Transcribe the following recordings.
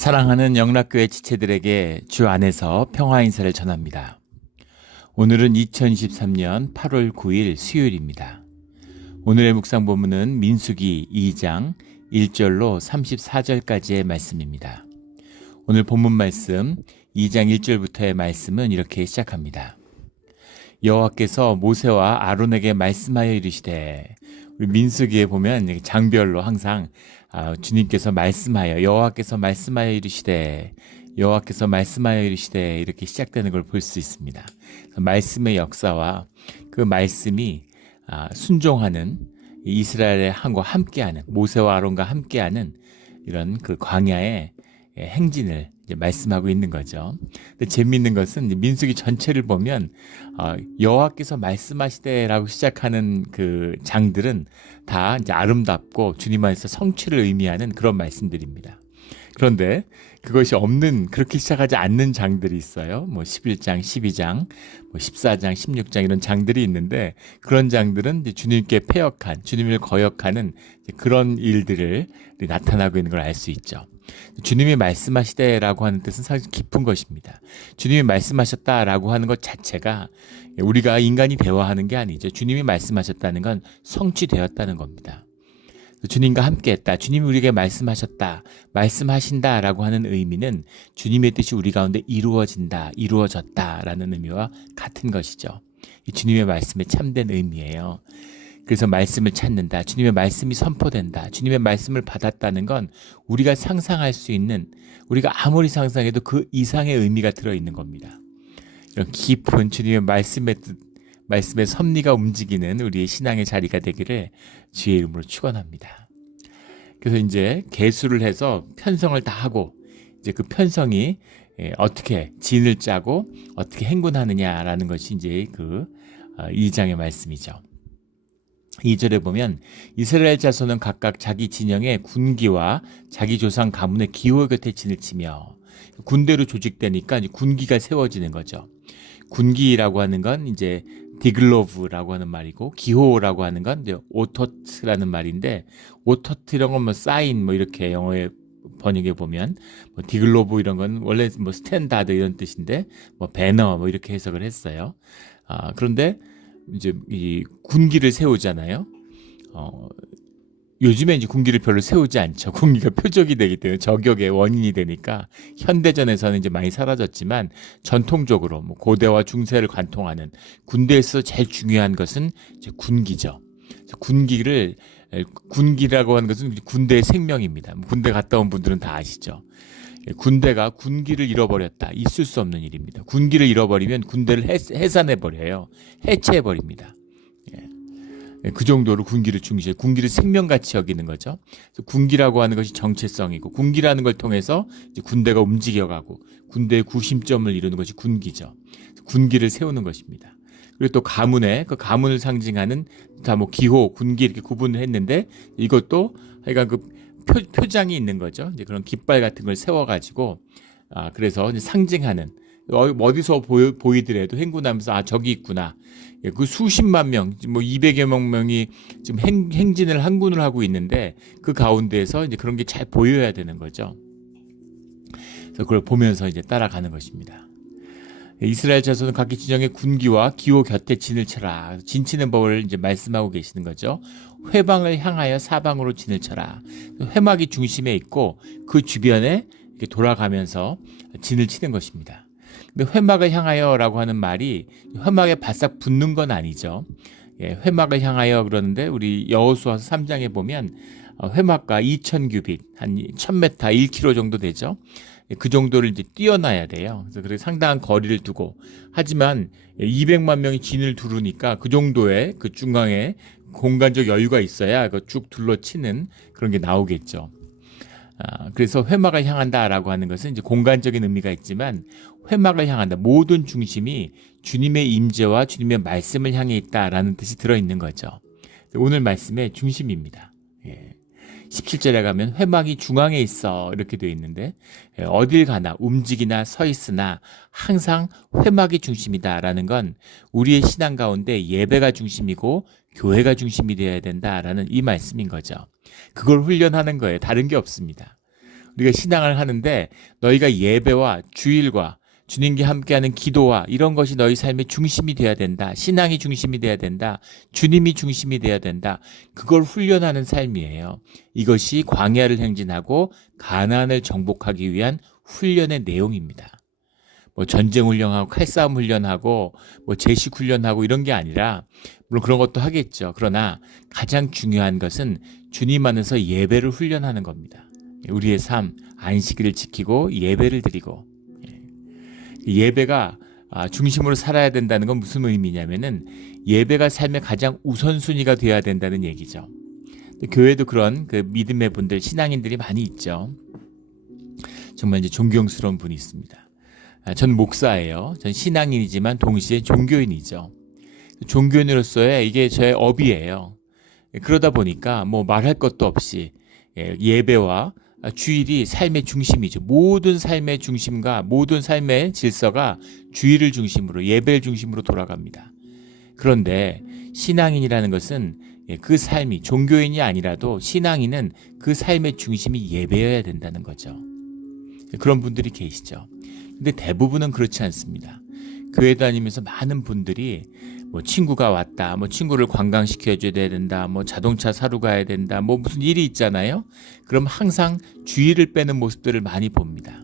사랑하는 영락교회 지체들에게 주 안에서 평화 인사를 전합니다. 오늘은 2023년 8월 9일 수요일입니다. 오늘의 묵상 본문은 민수기 2장 1절로 34절까지의 말씀입니다. 오늘 본문 말씀 2장 1절부터의 말씀은 이렇게 시작합니다. 여호와께서 모세와 아론에게 말씀하여 이르시되, 우리 민수기에 보면 장별로 항상 주님께서 말씀하여, 여호와께서 말씀하여 이르시되, 여호와께서 말씀하여 이르시되 이렇게 시작되는 걸 볼 수 있습니다. 말씀의 역사와 그 말씀이 순종하는 이스라엘의 한과 함께하는, 모세와 아론과 함께하는 이런 그 광야의 행진을 이제 말씀하고 있는 거죠. 근데 재미있는 것은 이제 민수기 전체를 보면 여호와께서 말씀하시되라고 시작하는 그 장들은 다 이제 아름답고 주님 안에서 성취를 의미하는 그런 말씀들입니다. 그런데 그것이 없는, 그렇게 시작하지 않는 장들이 있어요. 뭐 11장, 12장, 뭐 14장, 16장 이런 장들이 있는데, 그런 장들은 이제 주님께 패역한, 주님을 거역하는 그런 일들을 나타나고 있는 걸 알 수 있죠. 주님이 말씀하시되라고 하는 뜻은 사실 깊은 것입니다. 주님이 말씀하셨다라고 하는 것 자체가 우리가 인간이 대화하는 게 아니죠. 주님이 말씀하셨다는 건 성취되었다는 겁니다. 주님과 함께했다, 주님이 우리에게 말씀하셨다, 말씀하신다라고 하는 의미는 주님의 뜻이 우리 가운데 이루어진다, 이루어졌다라는 의미와 같은 것이죠. 주님의 말씀의 참된 의미예요. 그래서 말씀을 찾는다, 주님의 말씀이 선포된다, 주님의 말씀을 받았다는 건 우리가 상상할 수 있는, 우리가 아무리 상상해도 그 이상의 의미가 들어있는 겁니다. 이런 깊은 주님의 말씀의 뜻, 말씀의 섭리가 움직이는 우리의 신앙의 자리가 되기를 주의 이름으로 축원합니다. 그래서 이제 계수를 해서 편성을 다 하고, 이제 그 편성이 어떻게 진을 짜고 어떻게 행군하느냐라는 것이 이제 그 2장의 말씀이죠. 2절에 보면 이스라엘 자손은 각각 자기 진영의 군기와 자기 조상 가문의 기호 곁에 진을 치며, 군대로 조직되니까 이제 군기가 세워지는 거죠. 군기라고 하는 건 이제 디글로브라고 하는 말이고, 기호라고 하는 건 이제 오토트라는 말인데, 오토트 이런 건 뭐 사인 뭐 이렇게 영어에 번역해 보면, 뭐 디글로브 이런 건 원래 뭐 스탠다드 이런 뜻인데, 뭐 배너 뭐 이렇게 해석을 했어요. 그런데 이제 이 군기를 세우잖아요. 요즘에 이제 군기를 별로 세우지 않죠. 군기가 표적이 되기 때문에, 저격의 원인이 되니까 현대전에서는 이제 많이 사라졌지만, 전통적으로 뭐 고대와 중세를 관통하는 군대에서 제일 중요한 것은 이제 군기죠. 군기라고 하는 것은 군대의 생명입니다. 군대 갔다 온 분들은 다 아시죠. 군대가 군기를 잃어버렸다, 있을 수 없는 일입니다. 군기를 잃어버리면 군대를 해산해버려요. 해체해버립니다. 그 정도로 군기를 중시해, 군기를 생명같이 여기는 거죠. 그래서 군기라고 하는 것이 정체성이고, 군기라는 걸 통해서 이제 군대가 움직여가고 군대의 구심점을 이루는 것이 군기죠. 군기를 세우는 것입니다. 그리고 또 가문에, 그 가문을 상징하는 다 뭐 기호, 군기 이렇게 구분을 했는데, 이것도 하여간 그 표장이 있는 거죠. 이제 그런 깃발 같은 걸 세워가지고, 그래서 이제 상징하는, 어디서 보이더라도 행군하면서 저기 있구나. 그 수십만 명, 뭐 200여 명이 지금 행진을 항군을 하고 있는데, 그 가운데에서 이제 그런 게 잘 보여야 되는 거죠. 그래서 그걸 보면서 이제 따라가는 것입니다. 이스라엘 자손은 각기 진영의 군기와 기호 곁에 진을 쳐라. 진 치는 법을 이제 말씀하고 계시는 거죠. 회방을 향하여 사방으로 진을 쳐라. 회막이 중심에 있고 그 주변에 이렇게 돌아가면서 진을 치는 것입니다. 근데 회막을 향하여라고 하는 말이 회막에 바싹 붙는 건 아니죠. 회막을 향하여 그러는데, 우리 여호수아서 3장에 보면 회막과 2000규빗, 한 1000m, 1km 정도 되죠. 그 정도를 이제 뛰어나야 돼요. 그래서 상당한 거리를 두고, 하지만 200만 명이 진을 두르니까 그 정도의 그 중앙에 공간적 여유가 있어야 그 쭉 둘러치는 그런 게 나오겠죠. 그래서 회막을 향한다라고 하는 것은 이제 공간적인 의미가 있지만, 회막을 향한다, 모든 중심이 주님의 임재와 주님의 말씀을 향해 있다라는 뜻이 들어있는 거죠. 오늘 말씀의 중심입니다. 17절에 가면 회막이 중앙에 있어 이렇게 되어 있는데, 어딜 가나 움직이나 서 있으나 항상 회막이 중심이다라는 건 우리의 신앙 가운데 예배가 중심이고 교회가 중심이 되어야 된다라는 이 말씀인 거죠. 그걸 훈련하는 거예요. 다른 게 없습니다. 우리가 신앙을 하는데 너희가 예배와 주일과 주님과 함께하는 기도와 이런 것이 너희 삶의 중심이 돼야 된다. 신앙이 중심이 돼야 된다. 주님이 중심이 돼야 된다. 그걸 훈련하는 삶이에요. 이것이 광야를 행진하고 가나안을 정복하기 위한 훈련의 내용입니다. 뭐 전쟁 훈련하고 칼싸움 훈련하고 뭐 제식 훈련하고 이런 게 아니라 물론 그런 것도 하겠죠. 그러나 가장 중요한 것은 주님 안에서 예배를 훈련하는 겁니다. 우리의 삶, 안식일을 지키고 예배를 드리고 예배가 중심으로 살아야 된다는 건 무슨 의미냐면은 예배가 삶의 가장 우선순위가 되어야 된다는 얘기죠. 교회도 그런 그 믿음의 분들, 신앙인들이 많이 있죠. 정말 이제 존경스러운 분이 있습니다. 전 목사예요. 전 신앙인이지만 동시에 종교인이죠. 종교인으로서의 이게 저의 업이에요. 그러다 보니까 뭐 말할 것도 없이 예배와 주일이 삶의 중심이죠. 모든 삶의 중심과 모든 삶의 질서가 주일을 중심으로, 예배를 중심으로 돌아갑니다. 그런데 신앙인이라는 것은 그 삶이, 종교인이 아니라도 신앙인은 그 삶의 중심이 예배여야 된다는 거죠. 그런 분들이 계시죠. 근데 대부분은 그렇지 않습니다. 교회 다니면서 많은 분들이 뭐 친구가 왔다, 뭐 친구를 관광시켜줘야 된다, 뭐 자동차 사러 가야 된다, 뭐 무슨 일이 있잖아요. 그럼 항상 주의를 빼는 모습들을 많이 봅니다.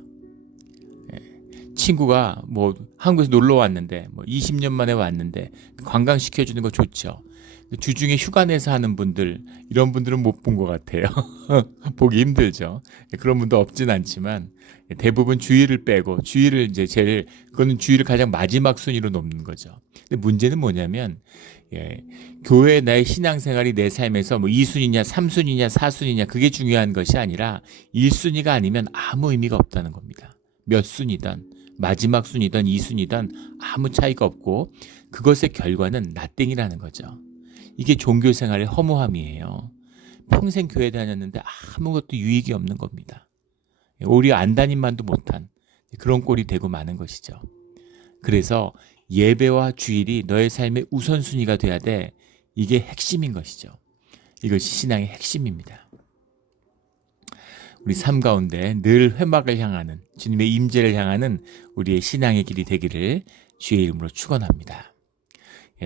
친구가 뭐 한국에서 놀러 왔는데, 뭐 20년 만에 왔는데 관광시켜주는 거 좋죠. 주중에 휴가 내서 하는 분들, 이런 분들은 못 본 것 같아요. 보기 힘들죠. 그런 분도 없진 않지만 대부분 주의를 빼고 주의를 이제 그거는 주의를 가장 마지막 순위로 놓는 거죠. 근데 문제는 뭐냐면 교회 나의 신앙생활이 내 삶에서 뭐 2순위냐 3순위냐 4순위냐 그게 중요한 것이 아니라 1순위가 아니면 아무 의미가 없다는 겁니다. 몇 순위든 마지막 순위든 2순위든 아무 차이가 없고 그것의 결과는 나땡이라는 거죠. 이게 종교생활의 허무함이에요. 평생 교회 다녔는데 아무것도 유익이 없는 겁니다. 오히려 안 다님만도 못한 그런 꼴이 되고 마는 것이죠. 그래서 예배와 주일이 너의 삶의 우선순위가 돼야 돼. 이게 핵심인 것이죠. 이것이 신앙의 핵심입니다. 우리 삶 가운데 늘 회막을 향하는 주님의 임재를 향하는 우리의 신앙의 길이 되기를 주의 이름으로 축원합니다.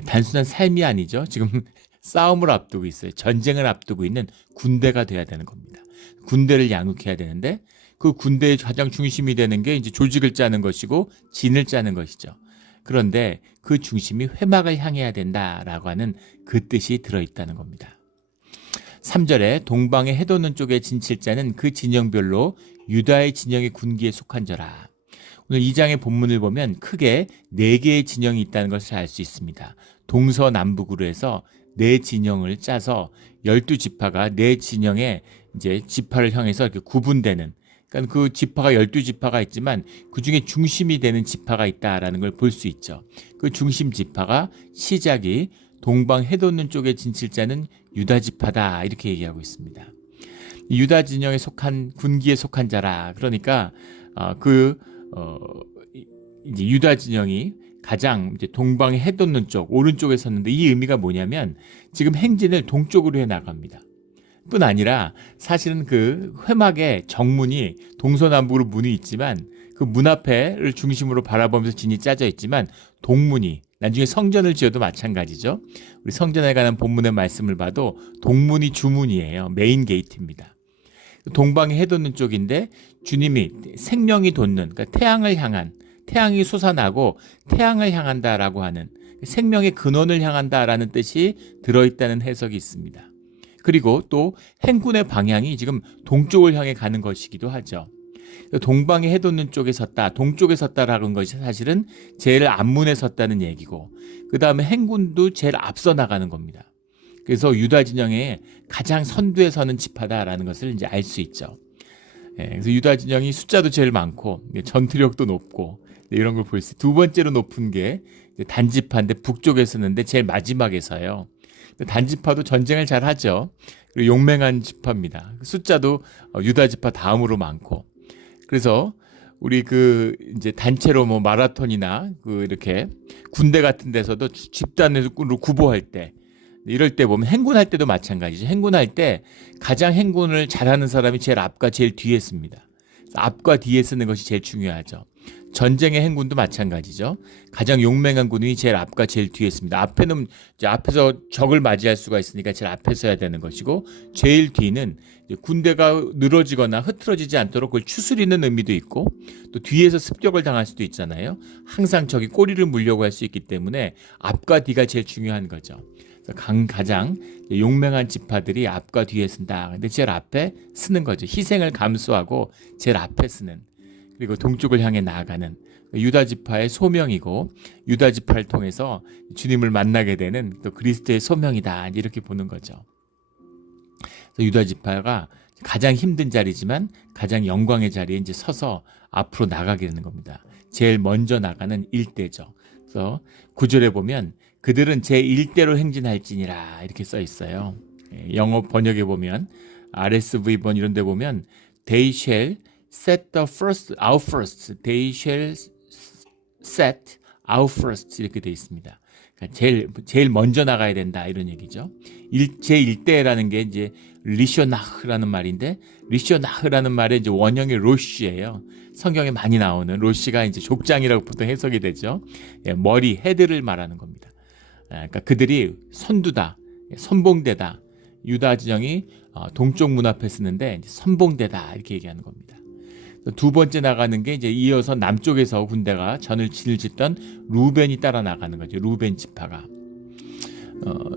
단순한 삶이 아니죠. 지금 싸움을 앞두고 있어요. 전쟁을 앞두고 있는 군대가 돼야 되는 겁니다. 군대를 양육해야 되는데 그 군대의 가장 중심이 되는 게 이제 조직을 짜는 것이고 진을 짜는 것이죠. 그런데 그 중심이 회막을 향해야 된다라고 하는 그 뜻이 들어있다는 겁니다. 3절에 동방의 해 돋는 쪽의 진칠자는 그 진영별로 유다의 진영의 군기에 속한 자라. 오늘 2장의 본문을 보면 크게 4개의 진영이 있다는 것을 알 수 있습니다. 동서남북으로 해서 4진영을 짜서 12지파가 4진영의 이제 지파를 향해서 이렇게 구분되는, 그러니까 그 지파가 12지파가 있지만 그 중에 중심이 되는 지파가 있다라는 걸 볼 수 있죠. 그 중심 지파가 시작이 동방 해 돋는 쪽에 진칠자는 유다 지파다 이렇게 얘기하고 있습니다. 유다 진영에 속한 군기에 속한 자라. 그러니까 이제 유다 진영이 가장 이제 동방에 해 돋는 쪽 오른쪽에 섰는데 이 의미가 뭐냐면 지금 행진을 동쪽으로 해 나갑니다. 뿐 아니라 사실은 그 회막의 정문이 동서남북으로 문이 있지만 그 문 앞에를 중심으로 바라보면서 진이 짜져 있지만 동문이 나중에 성전을 지어도 마찬가지죠. 우리 성전에 관한 본문의 말씀을 봐도 동문이 주문이에요. 메인 게이트입니다. 동방에 해 돋는 쪽인데 주님이 생명이 돋는, 그러니까 태양이 솟아나고 태양을 향한다라고 하는 생명의 근원을 향한다라는 뜻이 들어있다는 해석이 있습니다. 그리고 또 행군의 방향이 지금 동쪽을 향해 가는 것이기도 하죠. 동방에 해 돋는 쪽에 섰다, 동쪽에 섰다라는 것이 사실은 제일 앞문에 섰다는 얘기고 그 다음에 행군도 제일 앞서 나가는 겁니다. 그래서 유다 진영의 가장 선두에 서는 지파다라는 것을 이제 알 수 있죠. 그래서 유다 진영이 숫자도 제일 많고 전투력도 높고 이런 걸 볼 수. 두 번째로 높은 게 단지파인데 북쪽에 서는데 제일 마지막에 서요. 단지파도 전쟁을 잘 하죠. 그리고 용맹한 지파입니다. 숫자도 유다 지파 다음으로 많고. 그래서 우리 이제 단체로 뭐 마라톤이나 이렇게 군대 같은 데서도 집단으로 구보할 때 이럴 때 보면 행군할 때도 마찬가지죠. 행군할 때 가장 행군을 잘하는 사람이 제일 앞과 제일 뒤에 씁니다. 앞과 뒤에 쓰는 것이 제일 중요하죠. 전쟁의 행군도 마찬가지죠. 가장 용맹한 군인이 제일 앞과 제일 뒤에 있습니다. 앞에는 이제 앞에서 적을 맞이할 수가 있으니까 제일 앞에 서야 되는 것이고, 제일 뒤는 이제 군대가 늘어지거나 흐트러지지 않도록 그걸 추스리는 의미도 있고, 또 뒤에서 습격을 당할 수도 있잖아요. 항상 적이 꼬리를 물려고 할 수 있기 때문에 앞과 뒤가 제일 중요한 거죠. 그래서 가장 용맹한 지파들이 앞과 뒤에 쓴다. 근데 제일 앞에 쓰는 거죠. 희생을 감수하고 제일 앞에 쓰는. 그리고 동쪽을 향해 나아가는 유다 지파의 소명이고, 유다 지파를 통해서 주님을 만나게 되는 또 그리스도의 소명이다, 이렇게 보는 거죠. 그래서 유다 지파가 가장 힘든 자리지만 가장 영광의 자리에 이제 서서 앞으로 나가게 되는 겁니다. 제일 먼저 나가는 일대죠. 그래서 9절에 보면 그들은 제 일대로 행진할지니라, 이렇게 써 있어요. 영어 번역에 보면 RSV번 이런 데 보면 they shall set the first out first, they shall set out first, 이렇게 돼 있습니다. 그러니까 제일 먼저 나가야 된다, 이런 얘기죠. 제 1대라는 게 이제 리쇼나흐라는 말인데, 리쇼나흐라는 말의 이제 원형이 로시예요. 성경에 많이 나오는 로시가 이제 족장이라고 보통 해석이 되죠. 머리, 헤드를 말하는 겁니다. 그러니까 그들이 선두다, 선봉대다. 유다 진영이 동쪽 문 앞에 쓰는데 선봉대다, 이렇게 얘기하는 겁니다. 두 번째 나가는 게 이제 이어서 남쪽에서 군대가 전을 짓던 루벤이 따라 나가는 거죠. 루벤 지파가.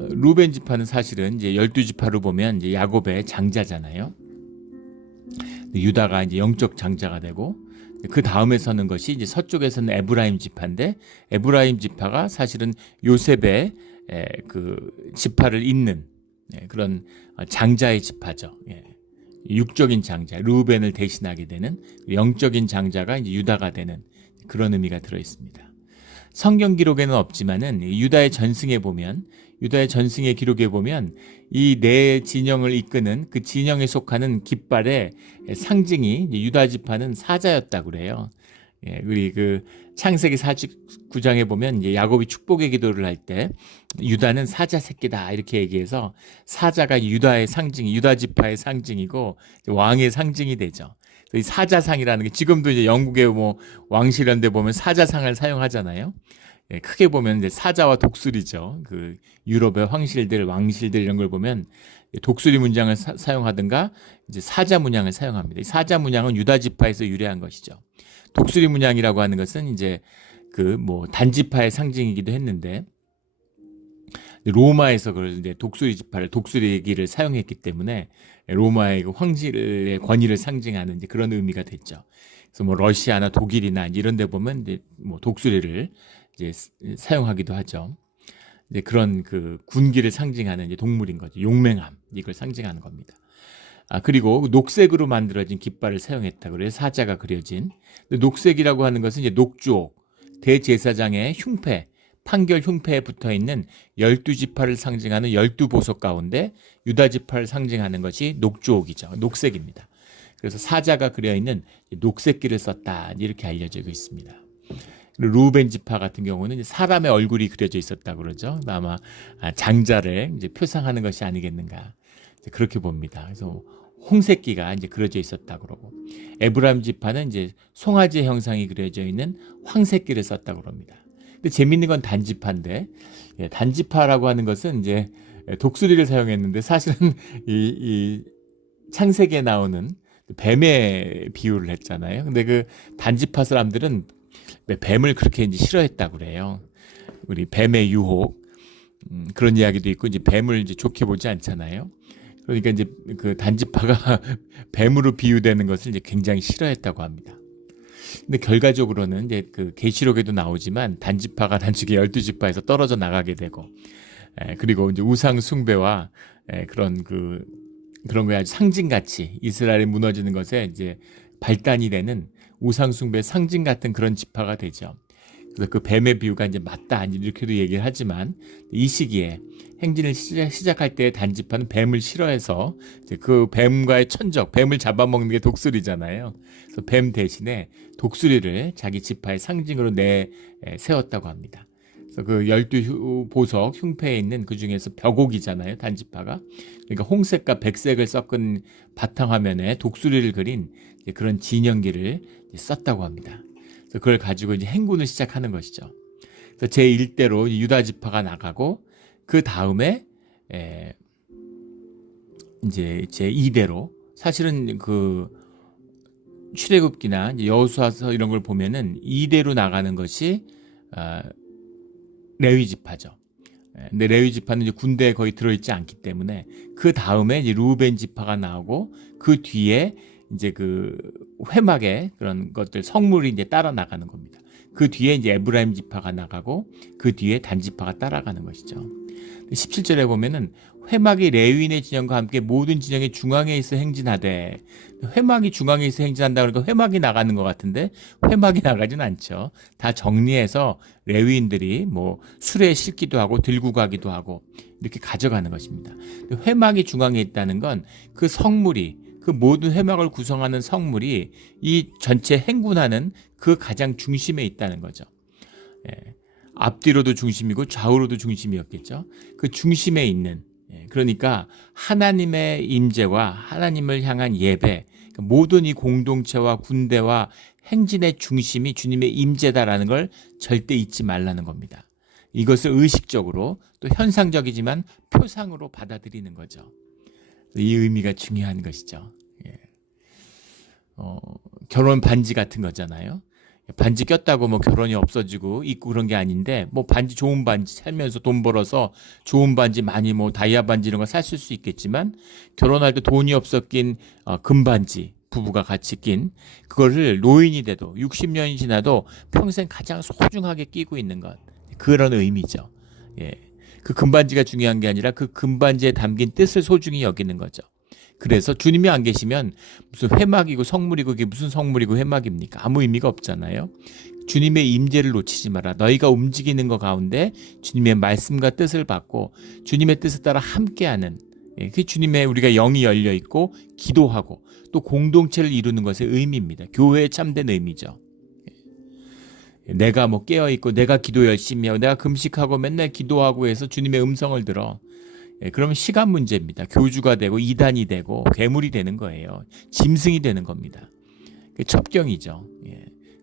루벤 지파는 사실은 이제 12지파로 보면 이제 야곱의 장자잖아요. 유다가 이제 영적 장자가 되고, 그 다음에 서는 것이 이제 서쪽에서는 에브라임 지파인데, 에브라임 지파가 사실은 요셉의 그 지파를 잇는 그런 장자의 지파죠. 육적인 장자, 루벤을 대신하게 되는 영적인 장자가 이제 유다가 되는 그런 의미가 들어 있습니다. 성경 기록에는 없지만은 유다의 전승에 보면, 유다의 전승의 기록에 보면 이 네 진영을 이끄는 그 진영에 속하는 깃발의 상징이 유다 지파는 사자였다고 그래요. 우리 그 창세기 49장에 보면 이제 야곱이 축복의 기도를 할 때 유다는 사자 새끼다, 이렇게 얘기해서 사자가 유다의 상징, 유다 지파의 상징이고 왕의 상징이 되죠. 이 사자상이라는 게 지금도 이제 영국의 뭐 왕실 이런 데 보면 사자상을 사용하잖아요. 크게 보면 이제 사자와 독수리죠. 그 유럽의 황실들, 왕실들 이런 걸 보면 독수리 문양을 사용하든가 이제 사자 문양을 사용합니다. 이 사자 문양은 유다 지파에서 유래한 것이죠. 독수리 문양이라고 하는 것은 이제 그 뭐 단지파의 상징이기도 했는데, 로마에서 그걸 이제 독수리 지파를, 독수리기를 사용했기 때문에 로마의 그 황실의 권위를 상징하는 이제 그런 의미가 됐죠. 그래서 뭐 러시아나 독일이나 이런 데 보면 이제 뭐 독수리를 이제 사용하기도 하죠. 이제 그런 그 군기를 상징하는 이제 동물인 거죠. 용맹함, 이걸 상징하는 겁니다. 그리고 녹색으로 만들어진 깃발을 사용했다. 그래서 사자가 그려진. 녹색이라고 하는 것은 이제 녹주옥, 대제사장의 흉패, 판결 흉패에 붙어 있는 12지파를 상징하는 12보석 가운데 유다 지파를 상징하는 것이 녹주옥이죠. 녹색입니다. 그래서 사자가 그려 있는 녹색기를 썼다, 이렇게 알려지고 있습니다. 루벤 지파 같은 경우는 사람의 얼굴이 그려져 있었다고 그러죠. 아마 장자를 이제 표상하는 것이 아니겠는가, 그렇게 봅니다. 그래서 홍색기가 이제 그려져 있었다고 그러고, 에브라임 지파는 이제 송아지 형상이 그려져 있는 황색기를 썼다고 그럽니다. 근데 재밌는 건 단지파인데, 단지파라고 하는 것은 이제 독수리를 사용했는데 사실은 이 창세기에 나오는 뱀의 비유를 했잖아요. 근데 그 단지파 사람들은 뱀을 그렇게 이제 싫어했다고 그래요. 우리 뱀의 유혹, 그런 이야기도 있고, 이제 뱀을 이제 좋게 보지 않잖아요. 그러니까 이제 그 단지파가 뱀으로 비유되는 것을 이제 굉장히 싫어했다고 합니다. 근데 결과적으로는 이제 그 계시록에도 나오지만 단지파가 나중에 12지파에서 떨어져 나가게 되고, 그리고 이제 우상 숭배와 그런 거에 아주 상징같이 이스라엘이 무너지는 것에 이제 발단이 되는 우상 숭배 상징 같은 그런 지파가 되죠. 그래서 그 뱀의 비유가 이제 맞다, 아니 이렇게도 얘기를 하지만, 이 시기에 행진을 시작할 때 단지파는 뱀을 싫어해서 이제 그 뱀과의 천적, 뱀을 잡아먹는 게 독수리잖아요. 그래서 뱀 대신에 독수리를 자기 지파의 상징으로 세웠다고 합니다. 그래서 그 12보석 흉패에 있는 그 중에서 벽옥이잖아요, 단지파가. 그러니까 홍색과 백색을 섞은 바탕화면에 독수리를 그린 그런 진연기를 썼다고 합니다. 그래서 그걸 가지고 이제 행군을 시작하는 것이죠. 그래서 제1대로 유다 지파가 나가고 그 다음에 이제 제2대로 사실은 그 출애굽기나 이제 여호수아서 이런 걸 보면은 2대로 나가는 것이 레위 지파죠. 근데 레위 지파는 이제 군대에 거의 들어있지 않기 때문에 그 다음에 이제 루벤 지파가 나오고 그 뒤에 이제 그 회막의 그런 것들 성물이 이제 따라 나가는 겁니다. 그 뒤에 이제 에브라임 지파가 나가고 그 뒤에 단 지파가 따라가는 것이죠. 17절에 보면은 회막이 레위인의 진영과 함께 모든 진영의 중앙에 있어 행진하되, 회막이 중앙에 있어 행진한다 그러니까 회막이 나가는 것 같은데 회막이 나가진 않죠. 다 정리해서 레위인들이 뭐 수레에 싣기도 하고 들고 가기도 하고 이렇게 가져가는 것입니다. 회막이 중앙에 있다는 건 그 성물이, 그 모든 회막을 구성하는 성물이 이 전체 행군하는 그 가장 중심에 있다는 거죠. 앞뒤로도 중심이고 좌우로도 중심이었겠죠. 그 중심에 있는, 그러니까 하나님의 임재와 하나님을 향한 예배, 모든 이 공동체와 군대와 행진의 중심이 주님의 임재다라는 걸 절대 잊지 말라는 겁니다. 이것을 의식적으로 또 현상적이지만 표상으로 받아들이는 거죠. 이 의미가 중요한 것이죠. 결혼 반지 같은 거잖아요. 반지 꼈다고 뭐 결혼이 없어지고 있고 그런 게 아닌데, 뭐 반지, 좋은 반지, 살면서 돈 벌어서 좋은 반지 많이 뭐 다이아 반지 이런 거 샀을 수 있겠지만, 결혼할 때 돈이 없어 낀 금반지, 부부가 같이 낀 그거를 노인이 돼도 60년이 지나도 평생 가장 소중하게 끼고 있는 것, 그런 의미죠. 그 금반지가 중요한 게 아니라 그 금반지에 담긴 뜻을 소중히 여기는 거죠. 그래서 주님이 안 계시면 무슨 회막이고 성물이고, 그게 무슨 성물이고 회막입니까? 아무 의미가 없잖아요. 주님의 임재를 놓치지 마라. 너희가 움직이는 것 가운데 주님의 말씀과 뜻을 받고 주님의 뜻에 따라 함께하는, 그 주님의, 우리가 영이 열려 있고 기도하고 또 공동체를 이루는 것의 의미입니다. 교회의 참된 의미죠. 내가 뭐 깨어있고 내가 기도 열심히 하고 내가 금식하고 맨날 기도하고 해서 주님의 음성을 들어, 그러면 시간 문제입니다. 교주가 되고 이단이 되고 괴물이 되는 거예요. 짐승이 되는 겁니다. 첩경이죠.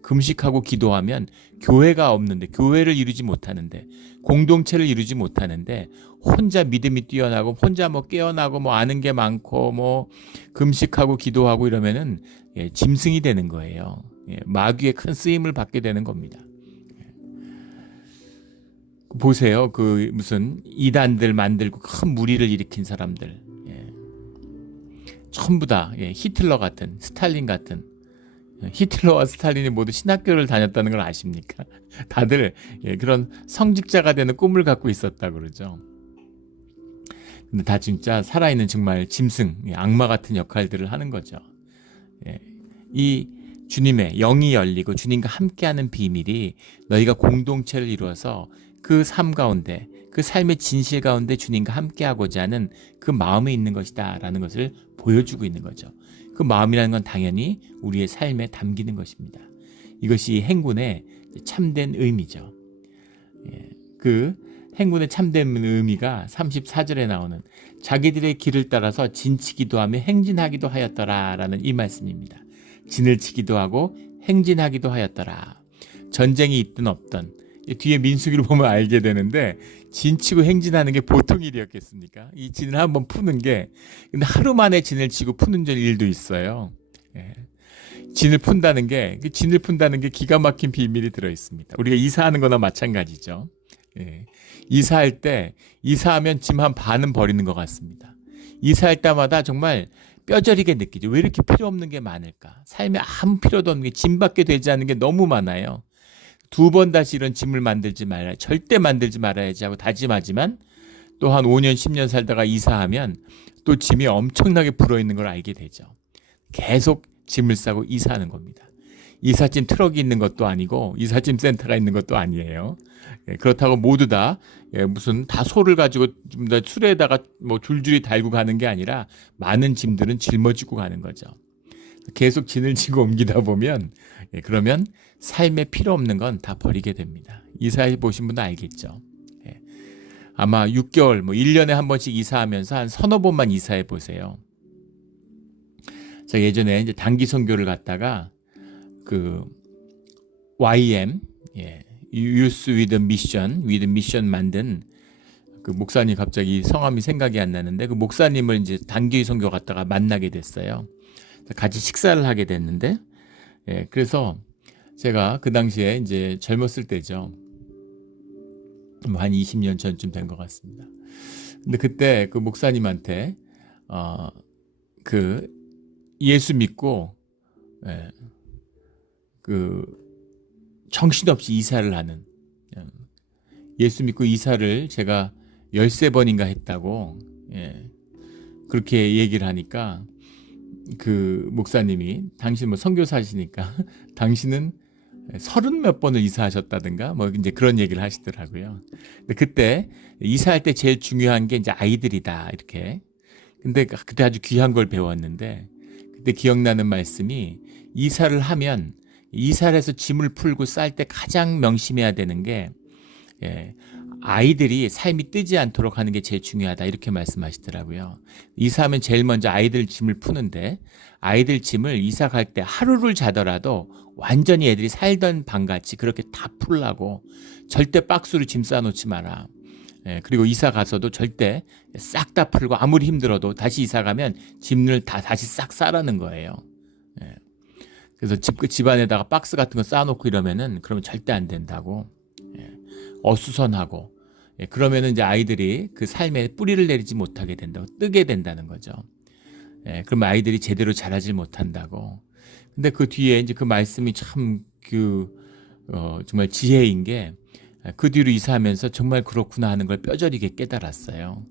금식하고 기도하면 교회가 없는데, 교회를 이루지 못하는데, 공동체를 이루지 못하는데, 혼자 믿음이 뛰어나고 혼자 뭐 깨어나고 뭐 아는 게 많고 뭐 금식하고 기도하고 이러면은 짐승이 되는 거예요. 마귀의 큰 쓰임을 받게 되는 겁니다. 보세요. 그 무슨 이단들 만들고 큰 무리를 일으킨 사람들, 전부 다 히틀러 같은, 스탈린 같은, 히틀러와 스탈린이 모두 신학교를 다녔다는 걸 아십니까? 다들 그런 성직자가 되는 꿈을 갖고 있었다 그러죠. 근데 다 진짜 살아있는 정말 짐승, 악마 같은 역할들을 하는 거죠. 이 주님의 영이 열리고 주님과 함께하는 비밀이 너희가 공동체를 이루어서 그 삶 가운데, 그 삶의 진실 가운데 주님과 함께하고자 하는 그 마음에 있는 것이다 라는 것을 보여주고 있는 거죠. 그 마음이라는 건 당연히 우리의 삶에 담기는 것입니다. 이것이 행군의 참된 의미죠. 그 행군의 참된 의미가 34절에 나오는 자기들의 길을 따라서 진치기도 하며 행진하기도 하였더라 라는 이 말씀입니다. 진을 치기도 하고 행진하기도 하였더라. 전쟁이 있든 없든, 뒤에 민수기를 보면 알게 되는데, 진치고 행진하는 게 보통 일이었겠습니까? 이 진을 한번 푸는 게, 근데 하루 만에 진을 치고 푸는 일도 있어요. 진을 푼다는 게 기가 막힌 비밀이 들어 있습니다. 우리가 이사하는 거나 마찬가지죠. 이사하면 짐 한 반은 버리는 것 같습니다. 이사할 때마다 정말 뼈저리게 느끼죠. 왜 이렇게 필요 없는 게 많을까? 삶에 아무 필요도 없는 게, 짐밖에 되지 않는 게 너무 많아요. 2번 다시 이런 짐을 만들지 말아야, 절대 만들지 말아야지 하고 다짐하지만, 또 한 5년 10년 살다가 이사하면 또 짐이 엄청나게 불어있는 걸 알게 되죠. 계속 짐을 싸고 이사하는 겁니다. 이삿짐 트럭이 있는 것도 아니고 이삿짐 센터가 있는 것도 아니에요. 그렇다고 모두 다 무슨 다 소를 가지고 수레에다가 뭐 줄줄이 달고 가는 게 아니라, 많은 짐들은 짊어지고 가는 거죠. 계속 진을 지고 옮기다 보면 그러면 삶에 필요 없는 건 다 버리게 됩니다. 이사해 보신 분은 알겠죠. 아마 6개월, 1년에 한 번씩 이사하면서 한 서너 번만 이사해 보세요. 제가 예전에 이제 단기 선교를 갔다가 그 YM, Youth with Mission 만든 그 목사님 갑자기 성함이 생각이 안 나는데 그 목사님을 이제 단기 선교 갔다가 만나게 됐어요. 같이 식사를 하게 됐는데, 그래서 제가 그 당시에 이제 젊었을 때죠. 한 20년 전쯤 된 것 같습니다. 근데 그때 그 목사님한테 그 예수 믿고 그 정신없이 이사를 하는, 예수 믿고 이사를 제가 13번인가 했다고 그렇게 얘기를 하니까 그 목사님이 당신 뭐 선교사시니까 당신은 30몇 번을 이사하셨다든가 뭐 이제 그런 얘기를 하시더라고요. 근데 그때 이사할 때 제일 중요한 게 이제 아이들이다 이렇게. 근데 그때 아주 귀한 걸 배웠는데 그때 기억나는 말씀이 이사를 하면 이사를 해서 짐을 풀고 쌀 때 가장 명심해야 되는 게 아이들이 삶이 뜨지 않도록 하는 게 제일 중요하다 이렇게 말씀하시더라고요. 이사하면 제일 먼저 아이들 짐을 푸는데 아이들 짐을 이사 갈 때 하루를 자더라도 완전히 애들이 살던 방같이 그렇게 다 풀라고 절대 박스로 짐 싸놓지 마라. 그리고 이사 가서도 절대 싹 다 풀고 아무리 힘들어도 다시 이사 가면 짐을 다 다시 싹 싸라는 거예요. 그래서 집 안에다가 박스 같은 거 쌓아놓고 이러면은 그러면 절대 안 된다고. 어수선하고 그러면은 이제 아이들이 그 삶에 뿌리를 내리지 못하게 된다고, 뜨게 된다는 거죠. 그러면 아이들이 제대로 자라지 못한다고. 근데 그 뒤에 이제 그 말씀이 참 정말 지혜인 게 그 뒤로 이사하면서 정말 그렇구나 하는 걸 뼈저리게 깨달았어요.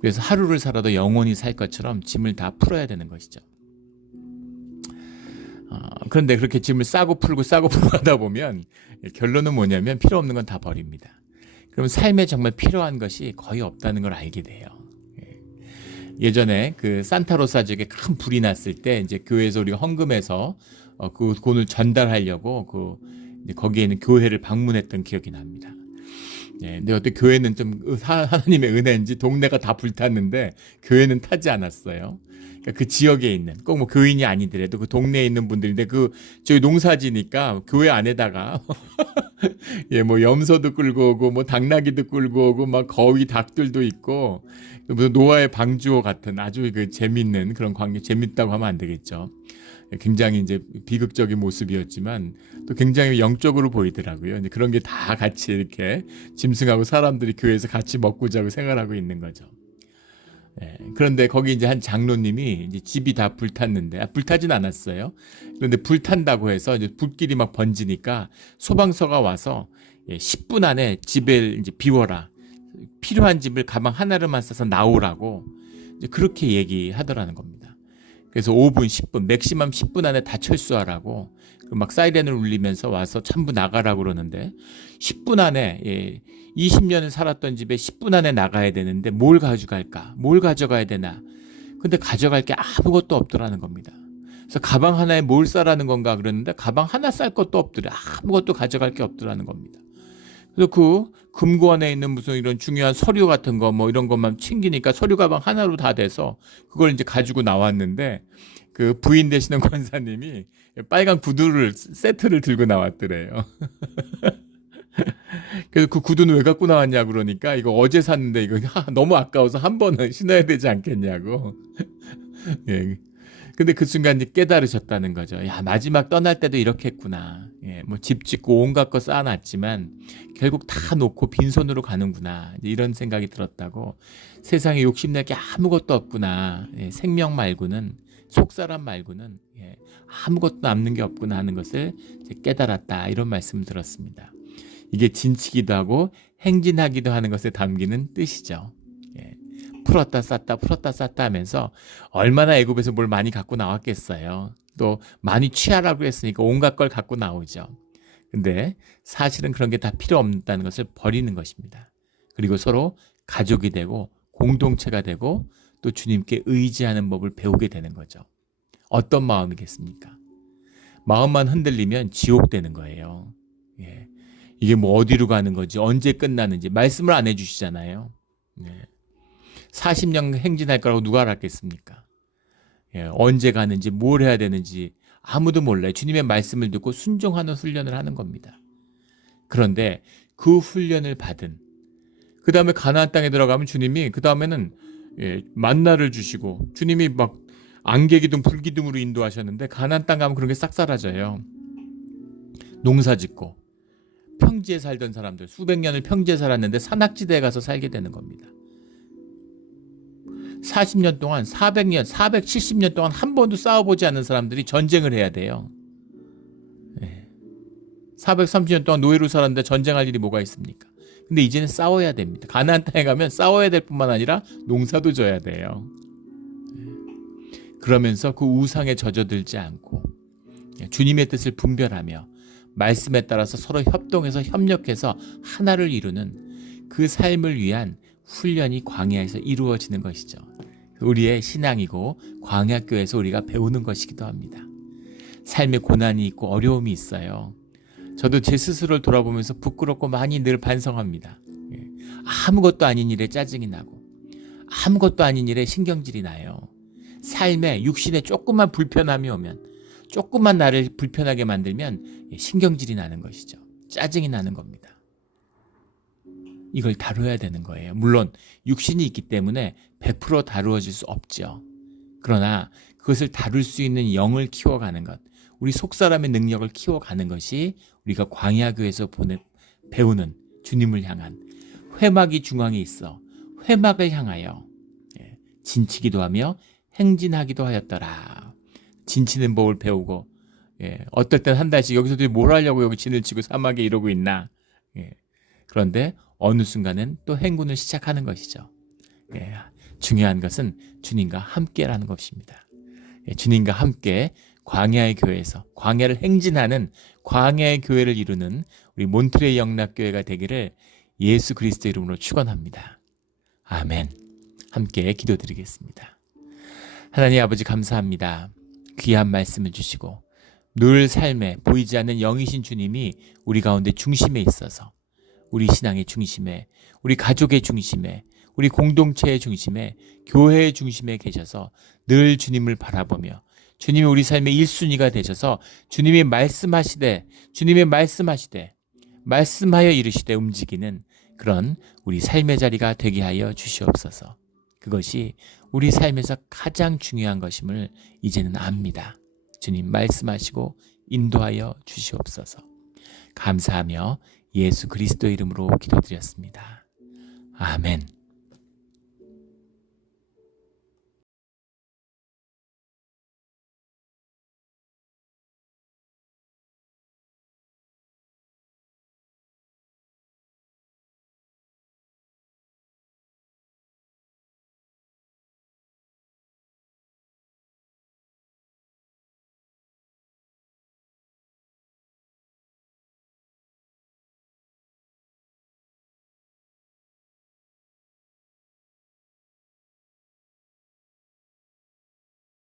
그래서 하루를 살아도 영원히 살 것처럼 짐을 다 풀어야 되는 것이죠. 그런데 그렇게 짐을 싸고 풀고 하다 보면 결론은 뭐냐면 필요 없는 건 다 버립니다. 그럼 삶에 정말 필요한 것이 거의 없다는 걸 알게 돼요. 예전에 그 산타로사 지역에 큰 불이 났을 때 이제 교회에서 우리가 헌금해서 그 돈을 전달하려고 거기에 있는 교회를 방문했던 기억이 납니다. 근데 어때 교회는 좀 하나님의 은혜인지 동네가 다 불탔는데 교회는 타지 않았어요. 그러니까 그 지역에 있는 꼭 뭐 교인이 아니더라도 그 동네에 있는 분들인데 저희 농사지니까 교회 안에다가 뭐 염소도 끌고 오고 뭐 당나귀도 끌고 오고 막 거위 닭들도 있고 무슨 노아의 방주호 같은 아주 그 재밌는 그런 광경, 재밌다고 하면 안 되겠죠. 굉장히 이제 비극적인 모습이었지만 또 굉장히 영적으로 보이더라고요. 이제 그런 게 다 같이 이렇게 짐승하고 사람들이 교회에서 같이 먹고 자고 생활하고 있는 거죠. 그런데 거기 이제 한 장로님이 이제 집이 다 불탔는데, 불타진 않았어요. 그런데 불탄다고 해서 이제 불길이 막 번지니까 소방서가 와서 10분 안에 집을 이제 비워라. 필요한 집을 가방 하나로만 싸서 나오라고 이제 그렇게 얘기하더라는 겁니다. 그래서 5분, 10분, 맥시멈 10분 안에 다 철수하라고 막 사이렌을 울리면서 와서 전부 나가라고 그러는데 10분 안에 20년을 살았던 집에 10분 안에 나가야 되는데 뭘 가져갈까? 뭘 가져가야 되나? 근데 가져갈 게 아무것도 없더라는 겁니다. 그래서 가방 하나에 뭘 싸라는 건가 그랬는데 가방 하나 쌀 것도 없더라. 아무것도 가져갈 게 없더라는 겁니다. 그래서 그 금고안에 있는 무슨 이런 중요한 서류 같은 거 뭐 이런 것만 챙기니까 서류 가방 하나로 다 돼서 그걸 이제 가지고 나왔는데 그 부인 되시는 권사님이 빨간 구두를 세트를 들고 나왔더래요. 그래서 그 구두는 왜 갖고 나왔냐 그러니까 이거 어제 샀는데 이거 너무 아까워서 한 번은 신어야 되지 않겠냐고. 근데 그 순간 이제 깨달으셨다는 거죠. 야, 마지막 떠날 때도 이렇게 했구나. 뭐 집 짓고 온갖 거 쌓아놨지만 결국 다 놓고 빈손으로 가는구나. 이런 생각이 들었다고. 세상에 욕심낼 게 아무것도 없구나. 생명 말고는, 속사람 말고는 아무것도 남는 게 없구나 하는 것을 깨달았다. 이런 말씀을 들었습니다. 이게 진치기도 하고 행진하기도 하는 것에 담기는 뜻이죠. 풀었다 쌌다 하면서 얼마나 애굽에서 뭘 많이 갖고 나왔겠어요. 또 많이 취하라고 했으니까 온갖 걸 갖고 나오죠. 근데 사실은 그런 게 다 필요 없다는 것을 버리는 것입니다. 그리고 서로 가족이 되고 공동체가 되고 또 주님께 의지하는 법을 배우게 되는 거죠. 어떤 마음이겠습니까? 마음만 흔들리면 지옥 되는 거예요. 예. 이게 뭐 어디로 가는 건지 언제 끝나는지 말씀을 안 해주시잖아요. 예. 40년 행진할 거라고 누가 알았겠습니까? 예. 언제 가는지 뭘 해야 되는지 아무도 몰라요. 주님의 말씀을 듣고 순종하는 훈련을 하는 겁니다. 그런데 그 훈련을 받은 그 다음에 가나안 땅에 들어가면 주님이 그 다음에는 만나를 주시고 주님이 막 안개기둥 불기둥으로 인도하셨는데 가나안 땅 가면 그런 게 싹 사라져요. 농사 짓고 평지에 살던 사람들 수백 년을 평지에 살았는데 산악지대에 가서 살게 되는 겁니다. 40년 동안 400년 470년 동안 한 번도 싸워보지 않는 사람들이 전쟁을 해야 돼요. 430년 동안 노예로 살았는데 전쟁할 일이 뭐가 있습니까? 근데 이제는 싸워야 됩니다. 가나안 땅에 가면 싸워야 될 뿐만 아니라 농사도 져야 돼요. 그러면서 그 우상에 젖어들지 않고 주님의 뜻을 분별하며 말씀에 따라서 서로 협동해서 협력해서 하나를 이루는 그 삶을 위한 훈련이 광야에서 이루어지는 것이죠. 우리의 신앙이고 광야교회에서 우리가 배우는 것이기도 합니다. 삶에 고난이 있고 어려움이 있어요. 저도 제 스스로를 돌아보면서 부끄럽고 많이 늘 반성합니다. 아무것도 아닌 일에 짜증이 나고 아무것도 아닌 일에 신경질이 나요. 삶에 육신에 조금만 불편함이 오면 조금만 나를 불편하게 만들면 신경질이 나는 것이죠. 짜증이 나는 겁니다. 이걸 다뤄야 되는 거예요. 물론 육신이 있기 때문에 100% 다루어질 수 없죠. 그러나 그것을 다룰 수 있는 영을 키워가는 것, 우리 속사람의 능력을 키워가는 것이 우리가 광야교에서 배우는 주님을 향한 회막이 중앙에 있어 회막을 향하여 진치기도 하며 행진하기도 하였더라. 진치는 법을 배우고 어떨 땐 한 달씩 여기서 뭘 하려고 여기 진을 치고 사막에 이러고 있나. 그런데 어느 순간은 또 행군을 시작하는 것이죠. 중요한 것은 주님과 함께라는 것입니다. 주님과 함께 광야의 교회에서 광야를 행진하는 광야의 교회를 이루는 우리 몬트레이 영락교회가 되기를 예수 그리스도 이름으로 축원합니다. 아멘. 함께 기도드리겠습니다. 하나님 아버지 감사합니다. 귀한 말씀을 주시고 늘 삶에 보이지 않는 영이신 주님이 우리 가운데 중심에 있어서 우리 신앙의 중심에, 우리 가족의 중심에, 우리 공동체의 중심에, 교회의 중심에 계셔서 늘 주님을 바라보며 주님이 우리 삶의 1순위가 되셔서 주님이 말씀하시되 말씀하여 이르시되 움직이는 그런 우리 삶의 자리가 되게 하여 주시옵소서. 그것이 우리 삶에서 가장 중요한 것임을 이제는 압니다. 주님 말씀하시고 인도하여 주시옵소서. 감사하며 예수 그리스도 이름으로 기도드렸습니다. 아멘.